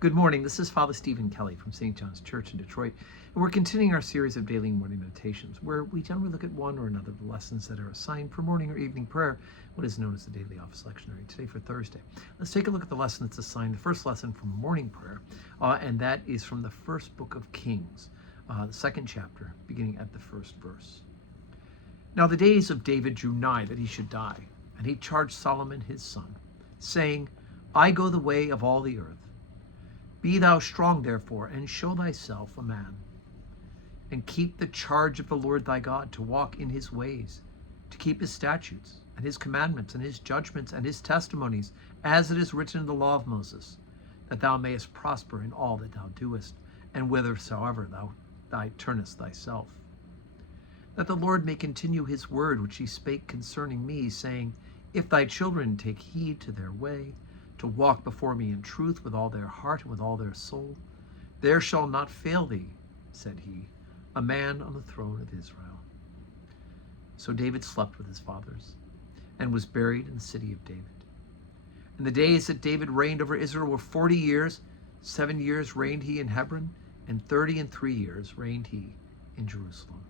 Good morning. This is Father Stephen Kelly from St. John's Church in Detroit, and we're continuing our series of daily morning meditations, where we generally look at one or another of the lessons that are assigned for morning or evening prayer, what is known as the Daily Office Lectionary. Today for Thursday, let's take a look at the lesson that's assigned, the first lesson from morning prayer, and that is from the first book of Kings, the second chapter, beginning at the first verse. Now the days of David drew nigh that he should die, and he charged Solomon his son, saying, I go the way of all the earth. Be thou strong, therefore, and show thyself a man, and keep the charge of the Lord thy God, to walk in his ways, to keep his statutes, and his commandments, and his judgments, and his testimonies, as it is written in the law of Moses, that thou mayest prosper in all that thou doest, and whithersoever thou turnest thyself. That the Lord may continue his word which he spake concerning me, saying, If thy children take heed to their way, to walk before me in truth with all their heart and with all their soul, there shall not fail thee, said he, a man on the throne of Israel. So David slept with his fathers, and was buried in the city of David. And the days that David reigned over Israel were 40 years. 7 years reigned he in Hebron, and 33 years reigned he in Jerusalem.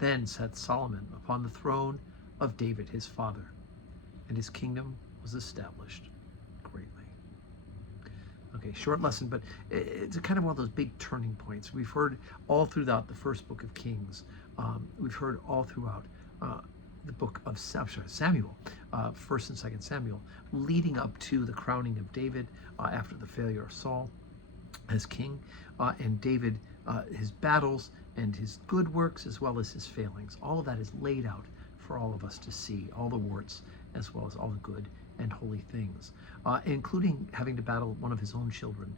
Then sat Solomon upon the throne of David his father, and his kingdom was established greatly. Okay, short lesson, but it's a kind of one of those big turning points. We've heard all throughout the first book of Kings. We've heard all throughout the book of Samuel, 1st and 2nd Samuel, leading up to the crowning of David after the failure of Saul as king, and David, his battles and his good works as well as his failings. All of that is laid out for all of us to see, all the warts as well as all the good and holy things, including having to battle one of his own children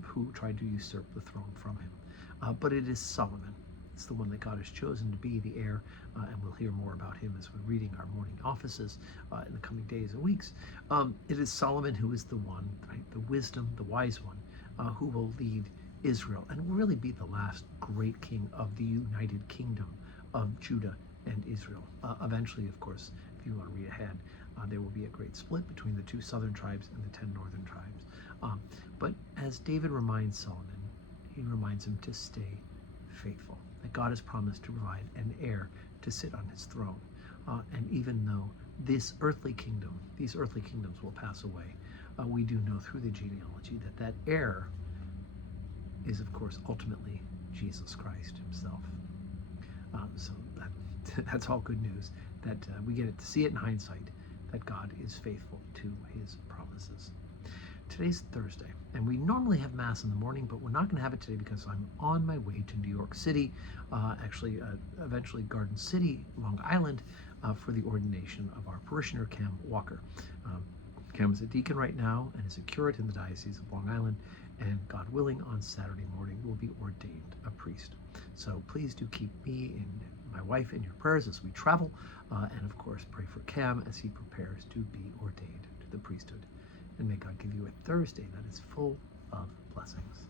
who tried to usurp the throne from him. But it is Solomon. It's the one that God has chosen to be the heir, and we'll hear more about him as we're reading our morning offices in the coming days and weeks. It is Solomon who is the one, right, the wisdom, the wise one, who will lead Israel and will really be the last great king of the united kingdom of Judah and Israel. Eventually, of course, if you want to read ahead, there will be a great split between the 2 southern tribes and the 10 northern tribes. But as David reminds Solomon, he reminds him to stay faithful, that God has promised to provide an heir to sit on his throne. And even though these earthly kingdoms will pass away, we do know through the genealogy that that heir is, of course, ultimately Jesus Christ himself. So that's all good news, that we get to see it in hindsight, that God is faithful to his promises. Today's Thursday, and we normally have Mass in the morning, but we're not going to have it today because I'm on my way to New York City, eventually Garden City, Long Island, for the ordination of our parishioner, Cam Walker. Cam is a deacon right now and is a curate in the Diocese of Long Island, and God willing, on Saturday morning will be ordained a priest. So please do keep me and my wife in your prayers as we travel, and of course pray for Cam as he prepares to be ordained to the priesthood. And may God give you a Thursday that is full of blessings.